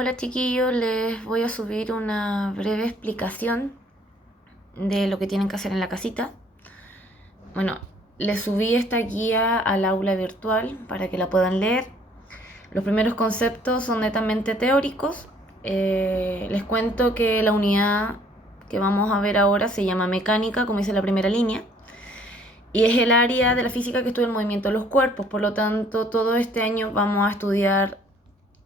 Hola chiquillos, les voy a subir una breve explicación de lo que tienen que hacer en la casita. Bueno, les subí esta guía al aula virtual para que la puedan leer. Los primeros conceptos son netamente teóricos. Les cuento que la unidad que vamos a ver ahora se llama mecánica, como dice la primera línea, y es el área de la física que estudia el movimiento de los cuerpos. Por lo tanto, todo este año vamos a estudiar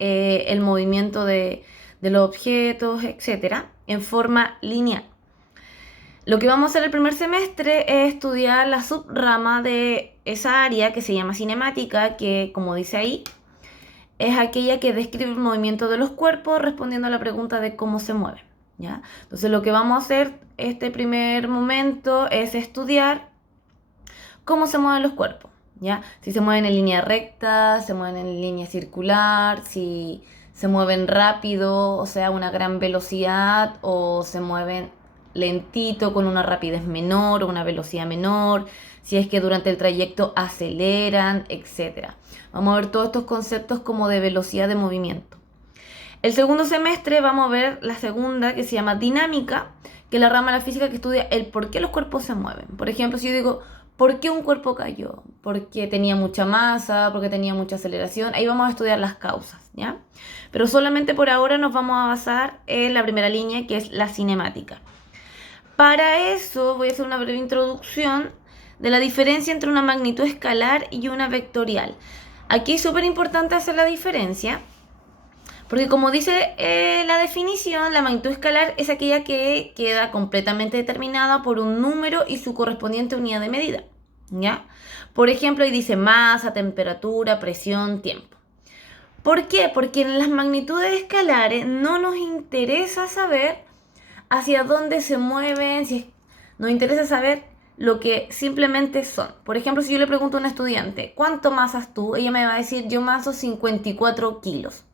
el movimiento de los objetos, etcétera, en forma lineal. Lo que vamos a hacer el primer semestre es estudiar la subrama de esa área que se llama cinemática, que como dice ahí, es aquella que describe el movimiento de los cuerpos respondiendo a la pregunta de cómo se mueven, ¿ya? Entonces lo que vamos a hacer este primer momento es estudiar cómo se mueven los cuerpos, ¿ya? Si se mueven en línea recta, se mueven en línea circular, si se mueven rápido, o sea, a una gran velocidad, o se mueven lentito con una rapidez menor o una velocidad menor, si es que durante el trayecto aceleran, etcétera. Vamos a ver todos estos conceptos como de velocidad de movimiento. El segundo semestre vamos a ver la segunda, que se llama dinámica, que es la rama de la física que estudia el por qué los cuerpos se mueven. Por ejemplo, si yo digo, ¿por qué un cuerpo cayó? Porque tenía mucha masa, porque tenía mucha aceleración. Ahí vamos a estudiar las causas, ¿ya? Pero solamente por ahora nos vamos a basar en la primera línea, que es la cinemática. Para eso voy a hacer una breve introducción de la diferencia entre una magnitud escalar y una vectorial. Aquí es súper importante hacer la diferencia, porque como dice la definición, la magnitud escalar es aquella que queda completamente determinada por un número y su correspondiente unidad de medida, ¿ya? Por ejemplo, ahí dice masa, temperatura, presión, tiempo. ¿Por qué? Porque en las magnitudes escalares no nos interesa saber hacia dónde se mueven, nos interesa saber lo que simplemente son. Por ejemplo, si yo le pregunto a una estudiante, ¿cuánto masas tú? Ella me va a decir, yo maso 54 kilos.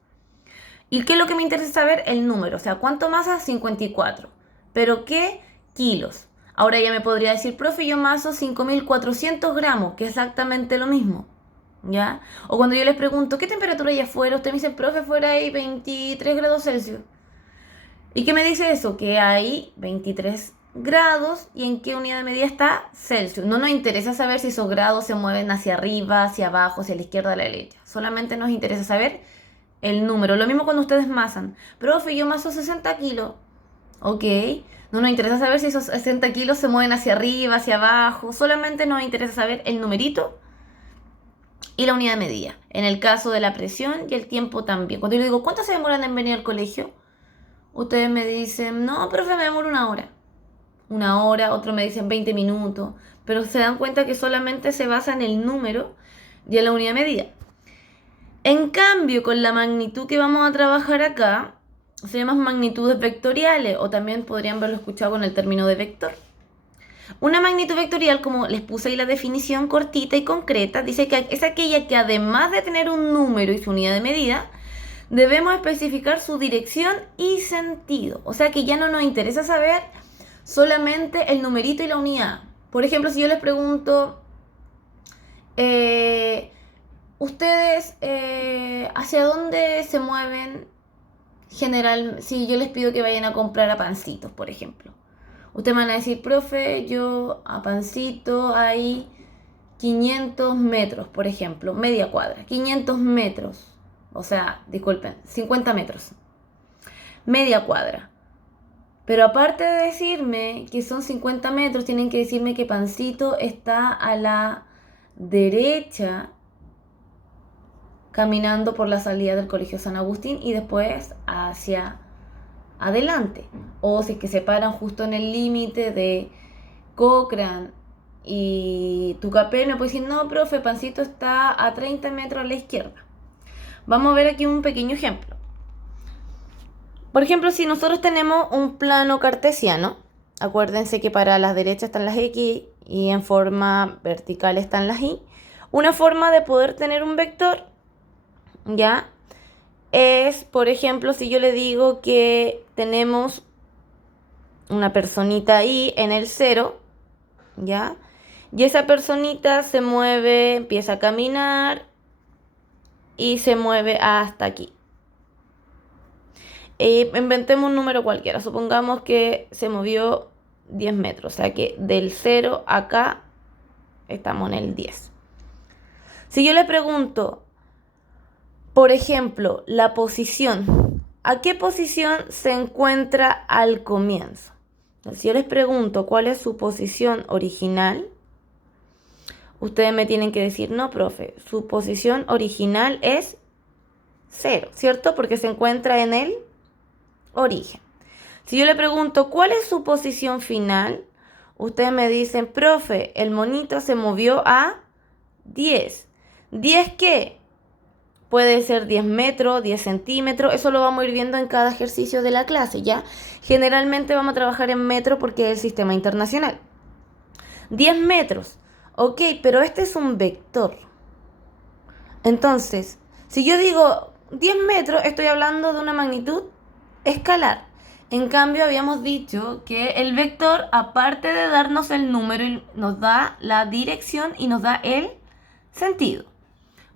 ¿Y qué es lo que me interesa saber? El número, o sea, ¿cuánto masa? 54. ¿Pero qué? Kilos. Ahora ella me podría decir, profe, yo maso 5.400 gramos, que es exactamente lo mismo, ¿ya? O cuando yo les pregunto, ¿qué temperatura hay afuera? Usted me dice, profe, fuera hay 23 grados Celsius. ¿Y qué me dice eso? Que hay 23 grados y en qué unidad de medida está Celsius. No nos interesa saber si esos grados se mueven hacia arriba, hacia abajo, hacia la izquierda o la derecha. Solamente nos interesa saber el número. Lo mismo cuando ustedes masan. Profe, yo maso 60 kilos. Ok. No nos interesa saber si esos 60 kilos se mueven hacia arriba, hacia abajo. Solamente nos interesa saber el numerito y la unidad de medida. En el caso de la presión y el tiempo también. Cuando yo digo, ¿cuánto se demoran en venir al colegio? Ustedes me dicen, no, profe, me demoro una hora. Una hora, otros me dicen 20 minutos. Pero se dan cuenta que solamente se basa en el número y en la unidad de medida. En cambio, con la magnitud que vamos a trabajar acá, se llaman magnitudes vectoriales, o también podrían haberlo escuchado con el término de vector. Una magnitud vectorial, como les puse ahí la definición cortita y concreta, dice que es aquella que además de tener un número y su unidad de medida, debemos especificar su dirección y sentido. O sea que ya no nos interesa saber solamente el numerito y la unidad. Por ejemplo, si yo les pregunto, eh, ¿ustedes hacia dónde se mueven general? Si yo les pido que vayan a comprar a Pancitos, por ejemplo. Ustedes van a decir, profe, yo a Pancito hay 500 metros, por ejemplo, media cuadra, 500 metros. O sea, disculpen, 50 metros, media cuadra. Pero aparte de decirme que son 50 metros, tienen que decirme que Pancito está a la derecha caminando por la salida del Colegio San Agustín y después hacia adelante. O si es que se paran justo en el límite de Cochrane y Tucapel, me puede decir, no, profe, Pancito está a 30 metros a la izquierda. Vamos a ver aquí un pequeño ejemplo. Por ejemplo, si nosotros tenemos un plano cartesiano, acuérdense que para las derechas están las X y en forma vertical están las Y. Una forma de poder tener un vector, ¿ya? Es, por ejemplo, si yo le digo que tenemos una personita ahí en el 0, ¿ya? Y esa personita se mueve, empieza a caminar y se mueve hasta aquí. Inventemos un número cualquiera. Supongamos que se movió 10 metros. O sea que del 0 acá estamos en el 10. Si yo le pregunto, por ejemplo, la posición, ¿a qué posición se encuentra al comienzo? Entonces, si yo les pregunto cuál es su posición original, ustedes me tienen que decir, no, profe, su posición original es 0, ¿cierto? Porque se encuentra en el origen. Si yo le pregunto cuál es su posición final, ustedes me dicen, profe, el monito se movió a 10. ¿10 qué? Puede ser 10 metros, 10 centímetros, eso lo vamos a ir viendo en cada ejercicio de la clase, ¿ya? Generalmente vamos a trabajar en metro porque es el sistema internacional. 10 metros, ok, pero este es un vector. Entonces, si yo digo 10 metros, estoy hablando de una magnitud escalar. En cambio, habíamos dicho que el vector, aparte de darnos el número, nos da la dirección y nos da el sentido.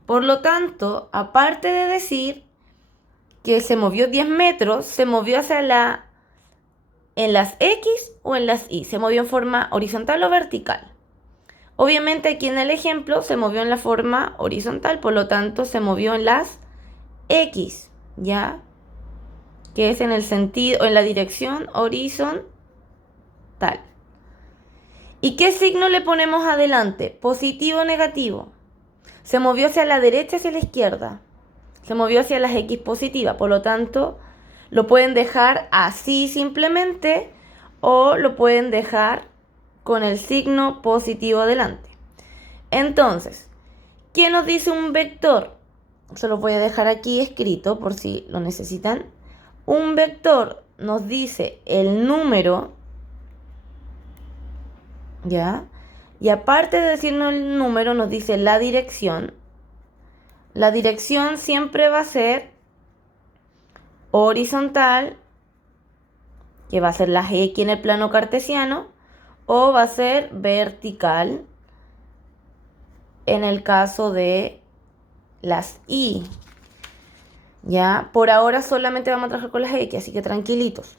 Por lo tanto, aparte de decir que se movió 10 metros, se movió en las X o en las Y. Se movió en forma horizontal o vertical. Obviamente aquí en el ejemplo se movió en la forma horizontal, por lo tanto se movió en las X, ¿ya? Que es en el sentido, en la dirección horizontal. ¿Y qué signo le ponemos adelante? ¿Positivo o negativo? Se movió hacia la derecha, hacia la izquierda. Se movió hacia las X positivas, por lo tanto, lo pueden dejar así simplemente o lo pueden dejar con el signo positivo adelante. Entonces, ¿qué nos dice un vector? Se los voy a dejar aquí escrito por si lo necesitan. Un vector nos dice el número, ¿ya? Y aparte de decirnos el número, nos dice la dirección. La dirección siempre va a ser horizontal, que va a ser la X en el plano cartesiano, o va a ser vertical en el caso de las Y. Ya, por ahora solamente vamos a trabajar con las X, así que tranquilitos.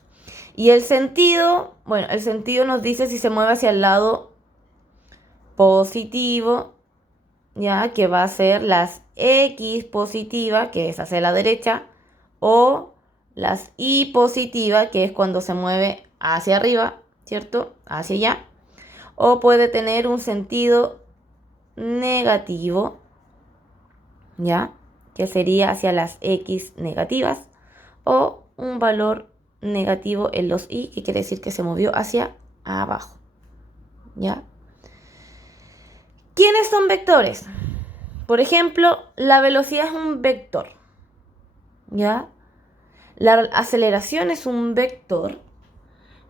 Y el sentido, bueno, el sentido nos dice si se mueve hacia el lado positivo, ya, que va a ser las X positiva, que es hacia la derecha, o las Y positiva, que es cuando se mueve hacia arriba, ¿cierto? Hacia allá. O puede tener un sentido negativo, ¿ya? Que sería hacia las X negativas, o un valor negativo en los Y, que quiere decir que se movió hacia abajo, ¿ya? ¿Quiénes son vectores? Por ejemplo, la velocidad es un vector, ¿ya? La aceleración es un vector,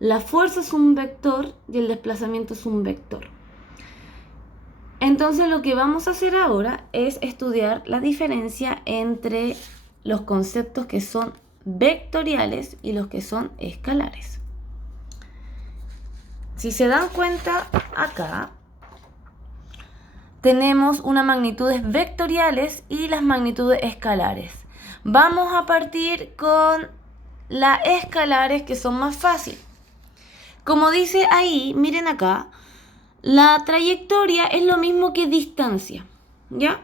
la fuerza es un vector y el desplazamiento es un vector. Entonces lo que vamos a hacer ahora es estudiar la diferencia entre los conceptos que son vectoriales y los que son escalares. Si se dan cuenta, acá tenemos unas magnitudes vectoriales y las magnitudes escalares. Vamos a partir con las escalares, que son más fáciles. Como dice ahí, miren acá, la trayectoria es lo mismo que distancia, ¿ya?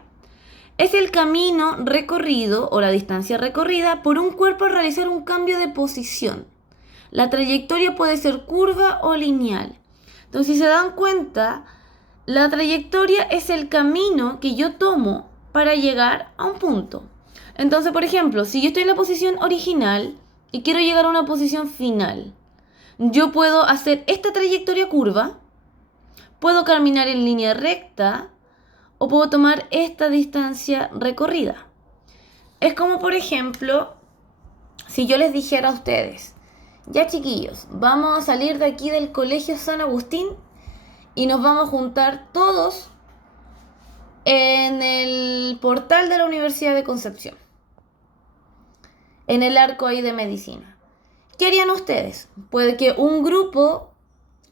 Es el camino recorrido o la distancia recorrida por un cuerpo al realizar un cambio de posición. La trayectoria puede ser curva o lineal. Entonces, si se dan cuenta, la trayectoria es el camino que yo tomo para llegar a un punto. Entonces, por ejemplo, si yo estoy en la posición original y quiero llegar a una posición final, yo puedo hacer esta trayectoria curva, puedo caminar en línea recta o puedo tomar esta distancia recorrida. Es como, por ejemplo, si yo les dijera a ustedes, ya chiquillos, vamos a salir de aquí del Colegio San Agustín y nos vamos a juntar todos en el portal de la Universidad de Concepción, en el arco ahí de medicina. ¿Qué harían ustedes? Puede que un grupo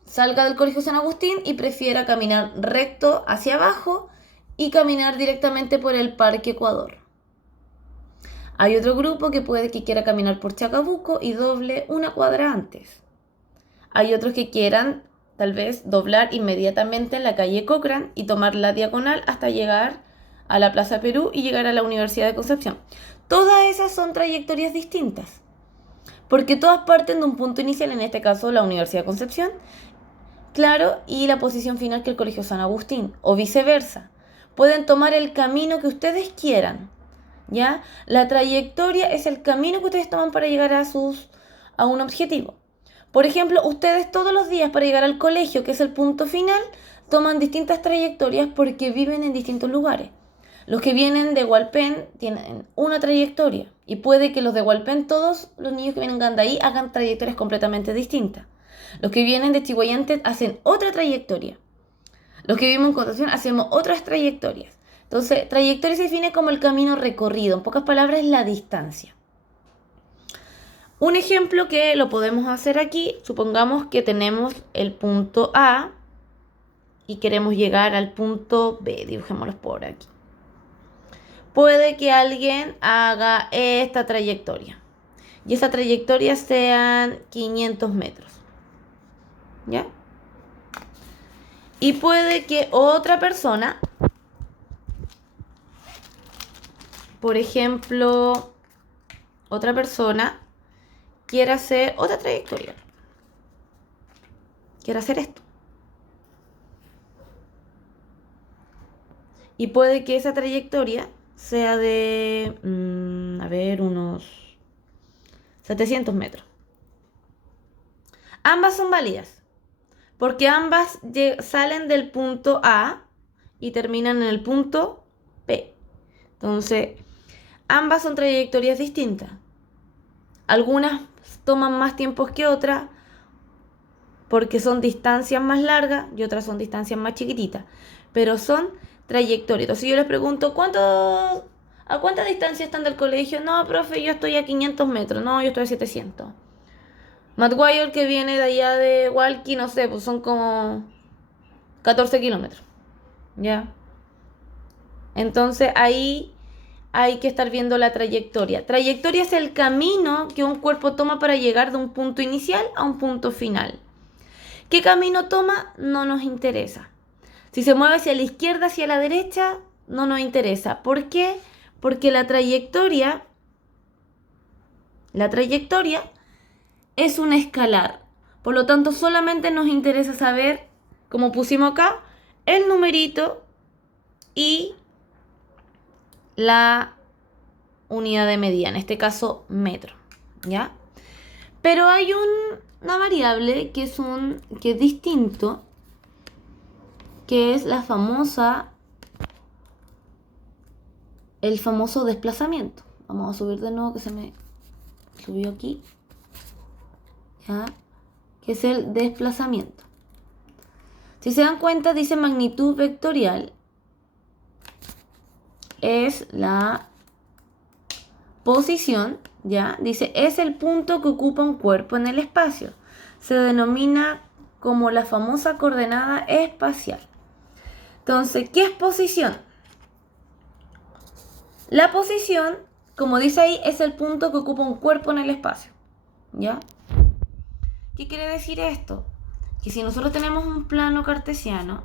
salga del Colegio San Agustín y prefiera caminar recto hacia abajo y caminar directamente por el Parque Ecuador. Hay otro grupo que puede que quiera caminar por Chacabuco y doble una cuadra antes. Hay otros que quieran tal vez doblar inmediatamente en la calle Cochrane y tomar la diagonal hasta llegar a la Plaza Perú y llegar a la Universidad de Concepción. Todas esas son trayectorias distintas, porque todas parten de un punto inicial, en este caso la Universidad de Concepción, claro, y la posición final que el Colegio San Agustín, o viceversa. Pueden tomar el camino que ustedes quieran, ¿ya? La trayectoria es el camino que ustedes toman para llegar a un objetivo. Por ejemplo, ustedes todos los días para llegar al colegio, que es el punto final, toman distintas trayectorias porque viven en distintos lugares. Los que vienen de Hualpén tienen una trayectoria y puede que los de Hualpén, todos los niños que vienen de ahí, hagan trayectorias completamente distintas. Los que vienen de Chiguayante hacen otra trayectoria. Los que vivimos en Concepción hacemos otras trayectorias. Entonces, trayectoria se define como el camino recorrido. En pocas palabras, la distancia. Un ejemplo que lo podemos hacer aquí, supongamos que tenemos el punto A y queremos llegar al punto B, dibujémoslo por aquí. Puede que alguien haga esta trayectoria y esa trayectoria sean 500 metros, ¿ya? Y puede que otra persona, por ejemplo, otra persona quiera hacer otra trayectoria. Quiere hacer esto. Y puede que esa trayectoria sea de, unos 700 metros. Ambas son válidas, porque ambas salen del punto A y terminan en el punto P. Entonces, ambas son trayectorias distintas. Algunas toman más tiempos que otras porque son distancias más largas y otras son distancias más chiquititas, pero son trayectorias. Entonces yo les pregunto, ¿a cuánta distancia están del colegio? No, profe, yo estoy a 500 metros. No, yo estoy a 700. Maguire, que viene de allá de Hualqui, no sé, pues son como 14 kilómetros. ¿Ya? Entonces ahí hay que estar viendo la trayectoria. Trayectoria es el camino que un cuerpo toma para llegar de un punto inicial a un punto final. ¿Qué camino toma? No nos interesa. Si se mueve hacia la izquierda, hacia la derecha, no nos interesa. ¿Por qué? Porque la trayectoria es un escalar. Por lo tanto, solamente nos interesa saber, como pusimos acá, el numerito y la unidad de medida, en este caso metro, ¿ya? Pero hay una variable que es distinto, que es el famoso desplazamiento. Vamos a subir de nuevo, que se me subió aquí, ¿ya? Que es el desplazamiento. Si se dan cuenta, dice magnitud vectorial. Es la posición, ¿ya? Dice, es el punto que ocupa un cuerpo en el espacio. Se denomina como la famosa coordenada espacial. Entonces, ¿qué es posición? La posición, como dice ahí, es el punto que ocupa un cuerpo en el espacio, ¿ya? ¿Qué quiere decir esto? Que si nosotros tenemos un plano cartesiano,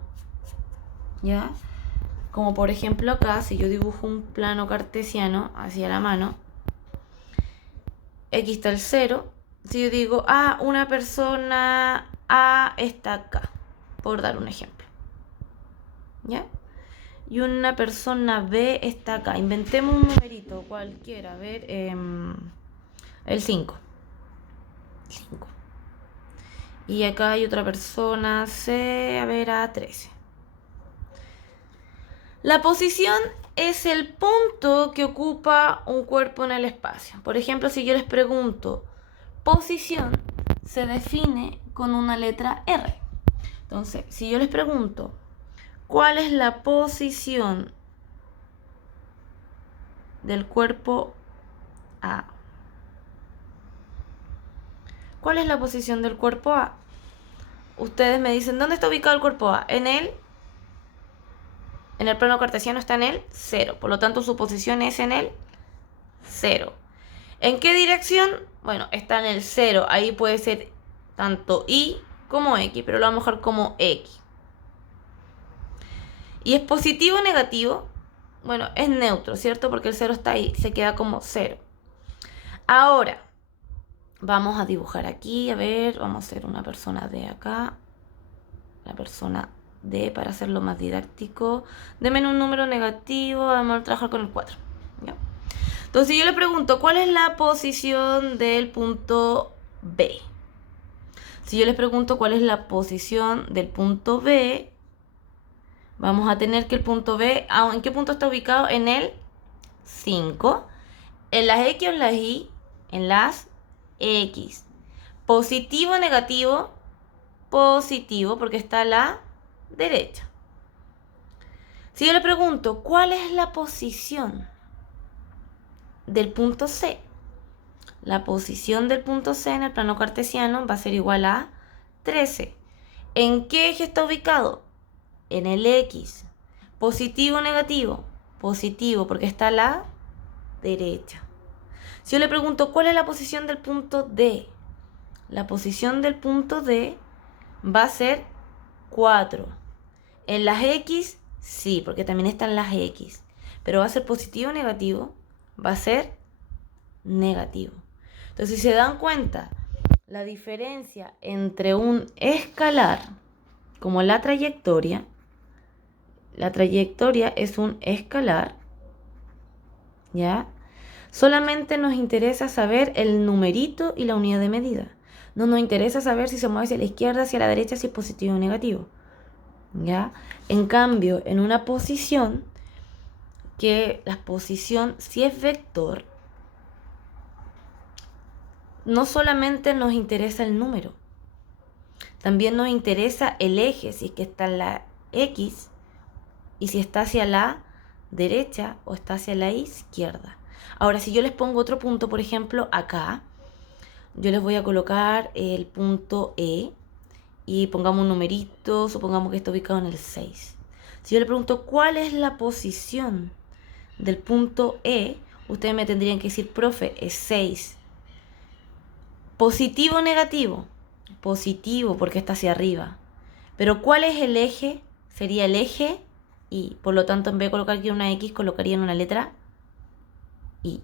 ¿ya? Como por ejemplo acá, si yo dibujo un plano cartesiano hacia la mano, X está el 0. Si yo digo, una persona A está acá, por dar un ejemplo, ¿ya? Y una persona B está acá. Inventemos un numerito cualquiera, a ver, el 5. Y acá hay otra persona C, a ver, a 13. La posición es el punto que ocupa un cuerpo en el espacio. Por ejemplo, si yo les pregunto, posición se define con una letra R. Entonces, si yo les pregunto, ¿cuál es la posición del cuerpo A? ¿Cuál es la posición del cuerpo A? Ustedes me dicen, ¿dónde está ubicado el cuerpo A? En el plano cartesiano está en el 0. Por lo tanto, su posición es en el 0. ¿En qué dirección? Bueno, está en el 0. Ahí puede ser tanto y como x, pero lo vamos a dejar como x. ¿Y es positivo o negativo? Bueno, es neutro, ¿cierto? Porque el 0 está ahí, se queda como 0. Ahora, vamos a dibujar aquí, a ver, vamos a hacer una persona D acá. La persona D para hacerlo más didáctico. Deme un número negativo, vamos a trabajar con el 4. ¿Ya? Entonces yo le pregunto, ¿cuál es la posición del punto B? Si yo les pregunto cuál es la posición del punto B, vamos a tener que el punto B, ¿en qué punto está ubicado? En el 5. ¿En las X o en las Y? En las X. ¿Positivo o negativo? Positivo, porque está a la derecha. Si yo le pregunto, ¿cuál es la posición del punto C? La posición del punto C en el plano cartesiano va a ser igual a 13. ¿En qué eje está ubicado? En el X. ¿Positivo o negativo? Positivo, porque está a la derecha. Si yo le pregunto, ¿cuál es la posición del punto D? La posición del punto D va a ser 4. En las X, sí, porque también están las X. Pero va a ser positivo o negativo, va a ser negativo. Entonces, si se dan cuenta, la diferencia entre un escalar, como la trayectoria es un escalar, ¿ya? Solamente nos interesa saber el numerito y la unidad de medida. No nos interesa saber si se mueve hacia la izquierda, hacia la derecha, si es positivo o negativo, ¿ya? En cambio, en una posición, que la posición, si es vector, no solamente nos interesa el número, también nos interesa el eje, si es que está en la X y si está hacia la derecha o está hacia la izquierda. Ahora, si yo les pongo otro punto, por ejemplo, acá, yo les voy a colocar el punto E y pongamos un numerito, supongamos que está ubicado en el 6. Si yo le pregunto cuál es la posición del punto E, ustedes me tendrían que decir, profe, es 6. ¿Positivo o negativo? Positivo, porque está hacia arriba. Pero ¿cuál es el eje? Sería el eje Y. Por lo tanto, en vez de colocar aquí una X, colocaría en una letra Y.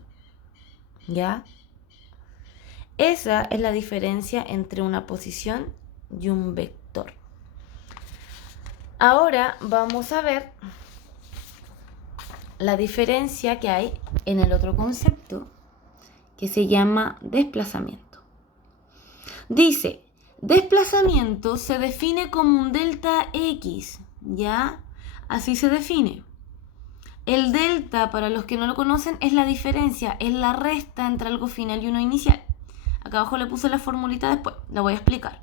¿Ya? Esa es la diferencia entre una posición y un vector. Ahora vamos a ver la diferencia que hay en el otro concepto que se llama desplazamiento. Dice, desplazamiento se define como un delta X, ¿ya? Así se define. El delta, para los que no lo conocen, es la diferencia, es la resta entre algo final y uno inicial. Acá abajo le puse la formulita después, la voy a explicar.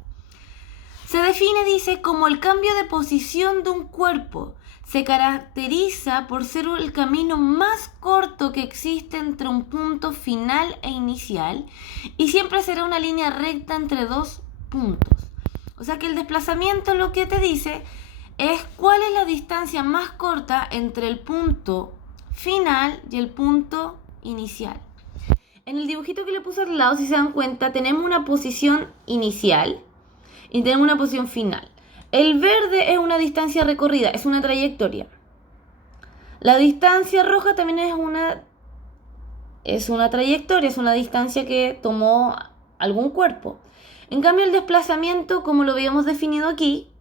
Se define, dice, como el cambio de posición de un cuerpo. Se caracteriza por ser el camino más corto que existe entre un punto final e inicial y siempre será una línea recta entre dos puntos. O sea que el desplazamiento lo que te dice es cuál es la distancia más corta entre el punto final y el punto inicial. En el dibujito que le puse al lado, si se dan cuenta, tenemos una posición inicial y tenemos una posición final. El verde es una distancia recorrida, es una trayectoria. La distancia roja también es una trayectoria, es una distancia que tomó algún cuerpo. En cambio, el desplazamiento, como lo habíamos definido aquí,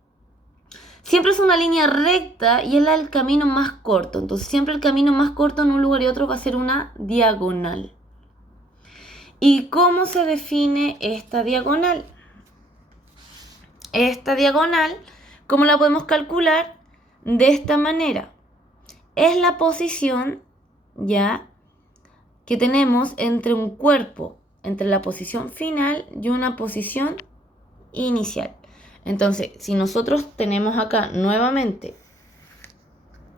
siempre es una línea recta y es el camino más corto. Entonces, siempre el camino más corto en un lugar y otro va a ser una diagonal. ¿Y cómo se define esta diagonal? Esta diagonal, ¿cómo la podemos calcular? De esta manera. Es la posición, ya, que tenemos entre un cuerpo, entre la posición final y una posición inicial. Entonces, si nosotros tenemos acá nuevamente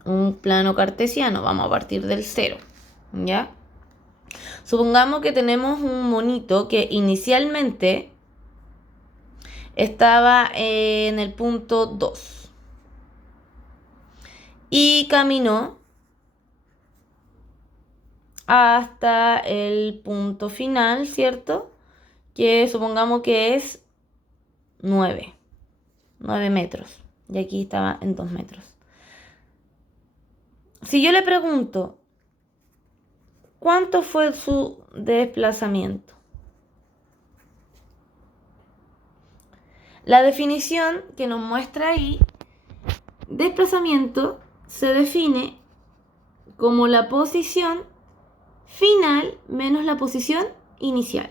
un plano cartesiano, vamos a partir del 0, ¿ya? Supongamos que tenemos un monito que inicialmente estaba en el punto 2 y caminó hasta el punto final, ¿cierto? Que supongamos que es 9 metros. Y aquí estaba en 2 metros. Si yo le pregunto, ¿cuánto fue su desplazamiento? La definición que nos muestra ahí, desplazamiento se define como la posición final menos la posición inicial.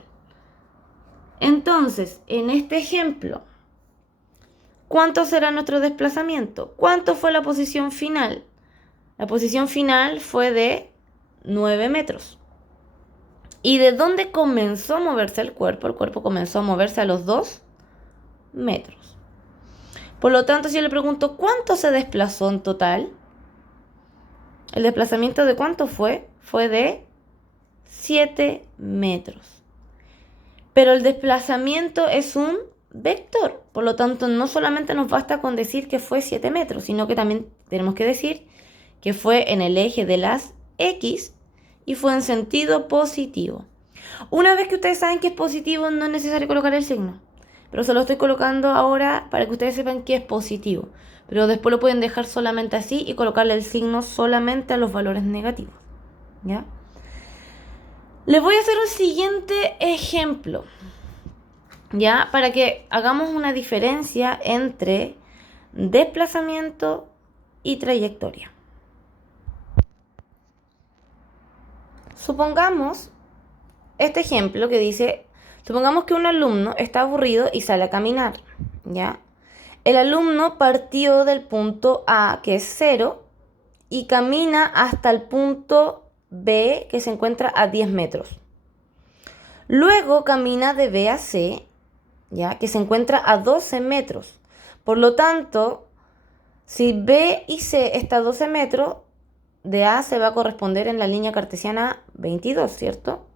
Entonces, en este ejemplo, ¿cuánto será nuestro desplazamiento? ¿Cuánto fue la posición final? La posición final fue de 9 metros. ¿Y de dónde comenzó a moverse el cuerpo? El cuerpo comenzó a moverse a los 2 metros. Por lo tanto, si yo le pregunto ¿cuánto se desplazó en total? ¿El desplazamiento de cuánto fue? Fue de 7 metros. Pero el desplazamiento es un vector. Por lo tanto, no solamente nos basta con decir que fue 7 metros, sino que también tenemos que decir que fue en el eje de las X y fue en sentido positivo. Una vez que ustedes saben que es positivo, no es necesario colocar el signo. Pero se lo estoy colocando ahora para que ustedes sepan que es positivo. Pero después lo pueden dejar solamente así y colocarle el signo solamente a los valores negativos. ¿Ya? Les voy a hacer un siguiente ejemplo. ¿Ya? Para que hagamos una diferencia entre desplazamiento y trayectoria. Supongamos este ejemplo que dice, supongamos que un alumno está aburrido y sale a caminar, ¿ya? El alumno partió del punto A, que es 0, y camina hasta el punto B, que se encuentra a 10 metros. Luego camina de B a C, ¿ya? Que se encuentra a 12 metros. Por lo tanto, si B y C está a 12 metros, de A se va a corresponder en la línea cartesiana 22, ¿cierto?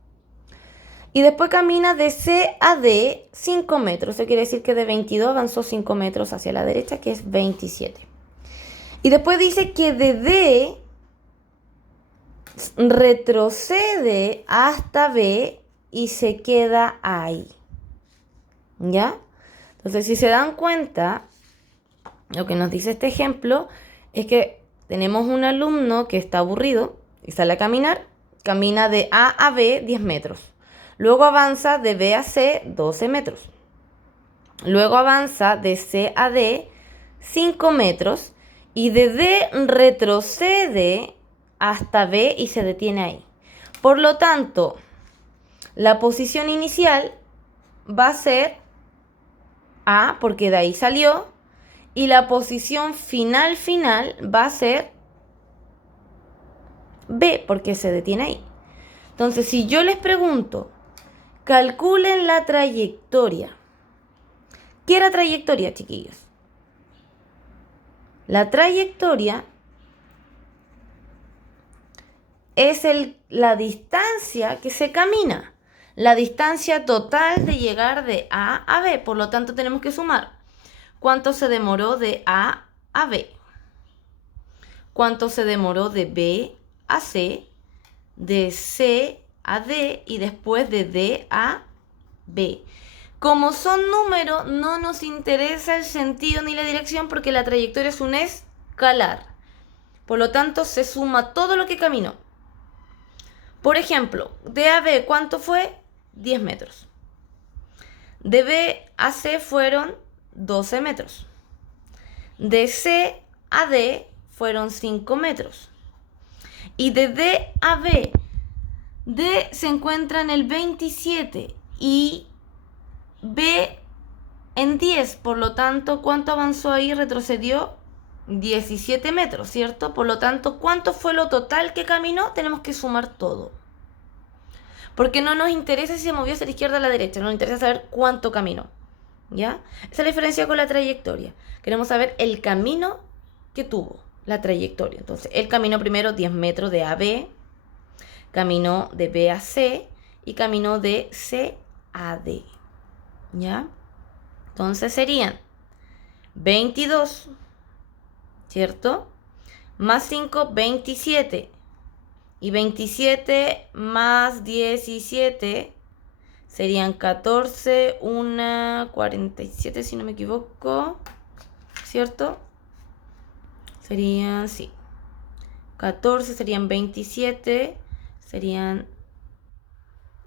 Y después camina de C a D 5 metros. Eso quiere decir que de 22 avanzó 5 metros hacia la derecha, que es 27. Y después dice que de D retrocede hasta B y se queda ahí. ¿Ya? Entonces, si se dan cuenta, lo que nos dice este ejemplo es que tenemos un alumno que está aburrido y sale a caminar, camina de A a B 10 metros. Luego avanza de B a C 12 metros. Luego avanza de C a D 5 metros. Y de D retrocede hasta B y se detiene ahí. Por lo tanto, la posición inicial va a ser A, porque de ahí salió. Y la posición final va a ser B, porque se detiene ahí. Entonces, si yo les pregunto, calculen la trayectoria. ¿Qué era trayectoria, chiquillos? La trayectoria es la distancia que se camina. La distancia total de llegar de A a B. Por lo tanto, tenemos que sumar. ¿Cuánto se demoró de A a B? ¿Cuánto se demoró de B a C? De C a D y después de D a B. Como son números, no nos interesa el sentido ni la dirección porque la trayectoria es un escalar. Por lo tanto, se suma todo lo que caminó. Por ejemplo, de A a B, ¿cuánto fue? 10 metros. De B a C fueron 12 metros. De C a D fueron 5 metros. Y de D a B, D se encuentra en el 27 y B en 10. Por lo tanto, ¿cuánto avanzó ahí? Retrocedió 17 metros, ¿cierto? Por lo tanto, ¿cuánto fue lo total que caminó? Tenemos que sumar todo. Porque no nos interesa si se movió hacia la izquierda o a la derecha. Nos interesa saber cuánto caminó. ¿Ya? Esa es la diferencia con la trayectoria. Queremos saber el camino que tuvo, la trayectoria. Entonces, él caminó primero 10 metros de A a B, caminó de B a C y caminó de C a D. ¿Ya? Entonces serían 22, ¿cierto? Más 5, 27. Y 27 más 17 serían 14, 1, 47 si no me equivoco, ¿cierto? Serían, sí, 14 serían 27, serían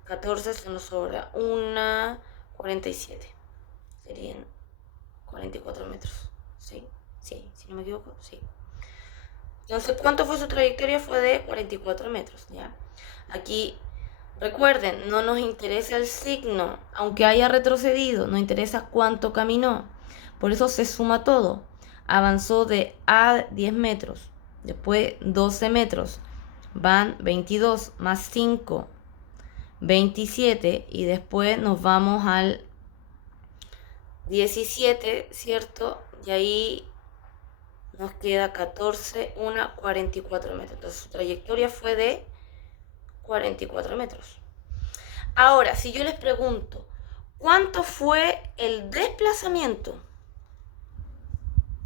14, se nos sobra 1, 47, serían 44 metros, ¿sí? Sí, si no me equivoco, sí. Entonces, ¿cuánto fue su trayectoria? Fue de 44 metros, ¿ya? Aquí, recuerden, no nos interesa el signo, aunque haya retrocedido, nos interesa cuánto caminó. Por eso se suma todo. Avanzó de A 10 metros, después 12 metros, van 22 más 5, 27, y después nos vamos al 17, ¿cierto? Y ahí nos queda 14, 1, 44 metros. Entonces su trayectoria fue de 44 metros. Ahora, si yo les pregunto, ¿cuánto fue el desplazamiento?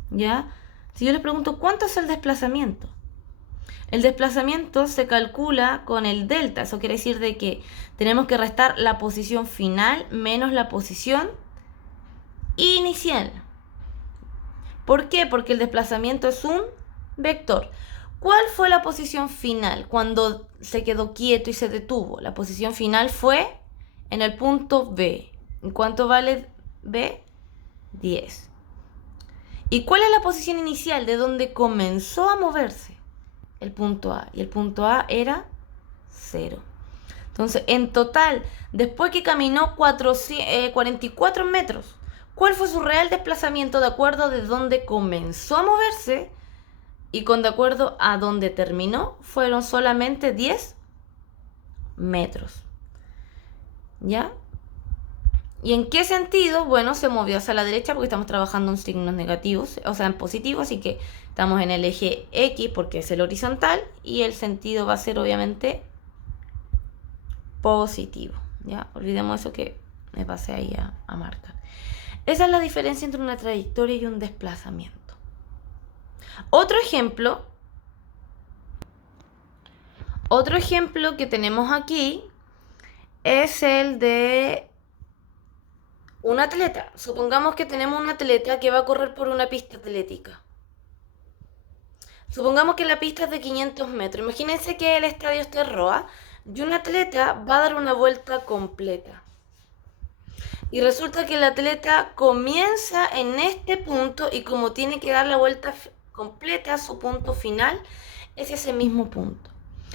¿Ya? Si yo les pregunto, ¿cuánto es el desplazamiento? El desplazamiento se calcula con el delta. Eso quiere decir de que tenemos que restar la posición final menos la posición inicial. ¿Por qué? Porque el desplazamiento es un vector. ¿Cuál fue la posición final cuando se quedó quieto y se detuvo? La posición final fue en el punto B. ¿Cuánto vale B? 10. ¿Y cuál es la posición inicial de donde comenzó a moverse? El punto A. Y el punto A era 0. Entonces, en total, después que caminó 44 metros, ¿cuál fue su real desplazamiento de acuerdo de dónde comenzó a moverse? Y con de acuerdo a dónde terminó, fueron solamente 10 metros. ¿Ya? ¿Y en qué sentido? Bueno, se movió hacia la derecha porque estamos trabajando en signos negativos, o sea, en positivo, así que estamos en el eje X porque es el horizontal y el sentido va a ser obviamente positivo. ¿Ya? Olvidemos eso que me pasé ahí a marcar. Esa es la diferencia entre una trayectoria y un desplazamiento. Otro ejemplo que tenemos aquí es el de un atleta. Supongamos que tenemos un atleta que va a correr por una pista atlética. Supongamos que la pista es de 500 metros. Imagínense que el estadio está en Roa y un atleta va a dar una vuelta completa. Y resulta que el atleta comienza en este punto y como tiene que dar la vuelta completa, su punto final es ese mismo punto.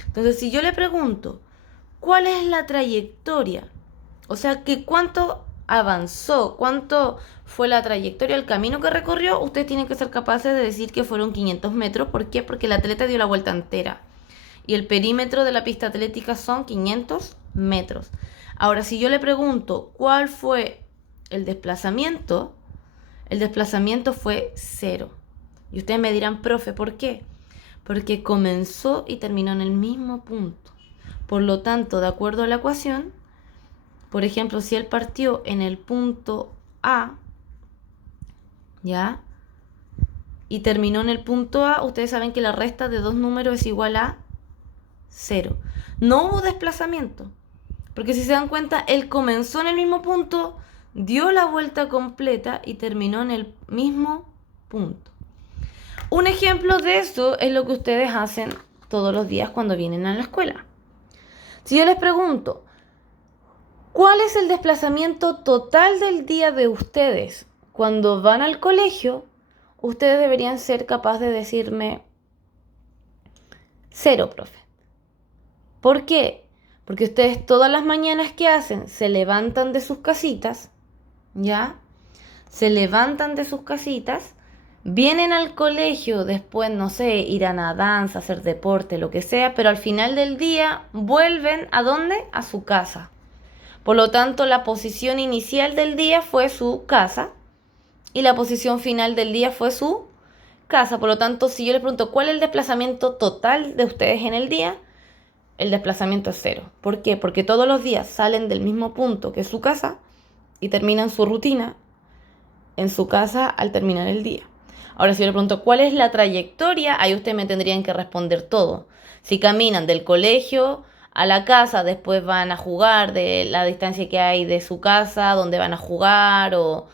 Entonces, si yo le pregunto, ¿cuál es la trayectoria? O sea, que cuánto avanzó, cuánto fue la trayectoria, el camino que recorrió, ustedes tienen que ser capaces de decir que fueron 500 metros. ¿Por qué? Porque el atleta dio la vuelta entera. Y el perímetro de la pista atlética son 500 metros. Ahora, si yo le pregunto, ¿cuál fue el desplazamiento? El desplazamiento fue 0. Y ustedes me dirán, profe, ¿por qué? Porque comenzó y terminó en el mismo punto. Por lo tanto, de acuerdo a la ecuación, por ejemplo, si él partió en el punto A, ¿ya? Y terminó en el punto A, ustedes saben que la resta de dos números es igual a 0. No hubo desplazamiento. Porque si se dan cuenta, él comenzó en el mismo punto, dio la vuelta completa y terminó en el mismo punto. Un ejemplo de esto es lo que ustedes hacen todos los días cuando vienen a la escuela. Si yo les pregunto, ¿cuál es el desplazamiento total del día de ustedes cuando van al colegio? Ustedes deberían ser capaces de decirme 0, profe. ¿Por qué? Porque ustedes todas las mañanas, ¿qué hacen? Se levantan de sus casitas, ¿ya? Se levantan de sus casitas, vienen al colegio, después, no sé, irán a danza, hacer deporte, lo que sea, pero al final del día vuelven, ¿a dónde? A su casa. Por lo tanto, la posición inicial del día fue su casa y la posición final del día fue su casa. Por lo tanto, si yo les pregunto, ¿cuál es el desplazamiento total de ustedes en el día? El desplazamiento es 0. ¿Por qué? Porque todos los días salen del mismo punto que es su casa y terminan su rutina en su casa al terminar el día. Ahora, si yo le pregunto cuál es la trayectoria, ahí ustedes me tendrían que responder todo. Si caminan del colegio a la casa, después van a jugar de la distancia que hay de su casa, donde van a jugar, o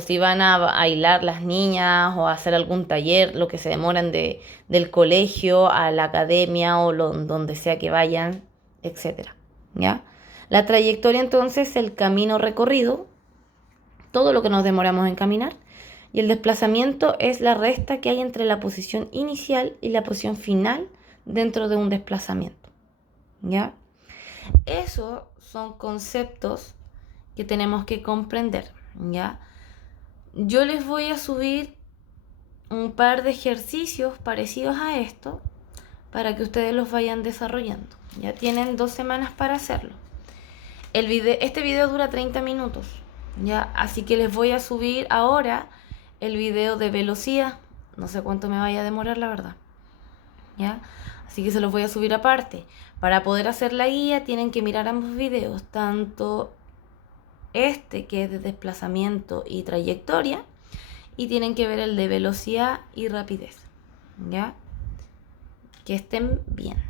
si van a bailar las niñas o a hacer algún taller, lo que se demoran del colegio a la academia o donde sea que vayan, etcétera. ¿Ya? La trayectoria entonces es el camino recorrido, todo lo que nos demoramos en caminar, y el desplazamiento es la resta que hay entre la posición inicial y la posición final dentro de un desplazamiento. ¿Ya? Esos son conceptos que tenemos que comprender. ¿Ya? Yo les voy a subir un par de ejercicios parecidos a esto para que ustedes los vayan desarrollando. Ya tienen 2 semanas para hacerlo. Este video dura 30 minutos, ¿ya? Así que les voy a subir ahora el video de velocidad. No sé cuánto me vaya a demorar, la verdad, ¿ya? Así que se los voy a subir aparte. Para poder hacer la guía tienen que mirar ambos videos, tanto este que es de desplazamiento y trayectoria, y tienen que ver el de velocidad y rapidez, ¿ya? Que estén bien.